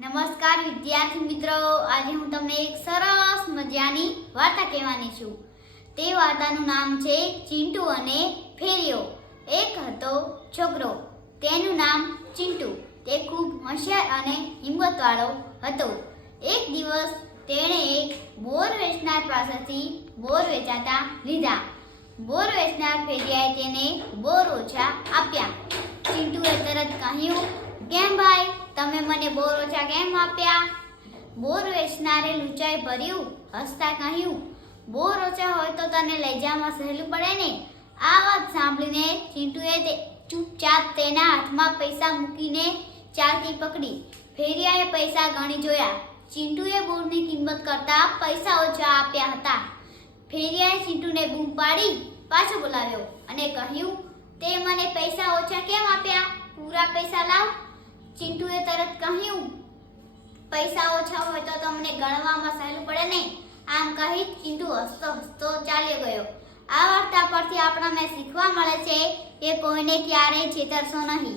નમસ્કાર વિદ્યાર્થી મિત્રો. આજે હું તમને એક સરસ મજાની વાર્તા કહેવાની છું. તે વાર્તાનું નામ છે ચિંટુ અને ફેરિયો એક હતો છોકરો. તેનું નામ ચિંટુ. તે ખૂબ હોશિયાર અને હિંમતવાળો હતો. એક દિવસ તેણે એક બોર વેચનાર પાસેથી બોર વેચાતા લીધા. બોર વેચનાર ફેરિયાએ તેને બોર ઓછા આપ્યા. ચિંટુએ તરત કહ્યું, કેમ ભાઈ? તમે મને બોર ઓછા કેમ આપ્યા? બોર વેચનારે લૂંચાઈ ભર્યું, હસતા કહ્યું બોર ઓછા હોય તો તને લઈ જવામાં સહેલું પડે ને? આ વાત સાંભળીને ચીંટુએ તે ચૂપચાપ તેના હાથમાં પૈસા મૂકીને ચાલતી પકડી. ફેરિયાએ પૈસા ગણી જોયા. ચીંટુએ બોરની કિંમત કરતા પૈસા ઓછા આપ્યા હતા. ફેરિયાએ ચીંટુને બૂમ પાડી, પાછો બોલાવ્યો અને કહ્યું, તે મને પૈસા ઓછા કેમ આપ્યા? પૂરા પૈસા લાવ. ચિંટુએ તરત કહ્યું, પૈસા ઓછા હોય તો તમને ગણવામાં સહેલું પડે નહીં આમ કહી ચિંટુ હસતો હસતો ચાલ્યો ગયો. આ વાર્તા પરથી આપણને શીખવા મળે છે કે કોઈને ક્યારેય છેતરશો નહીં.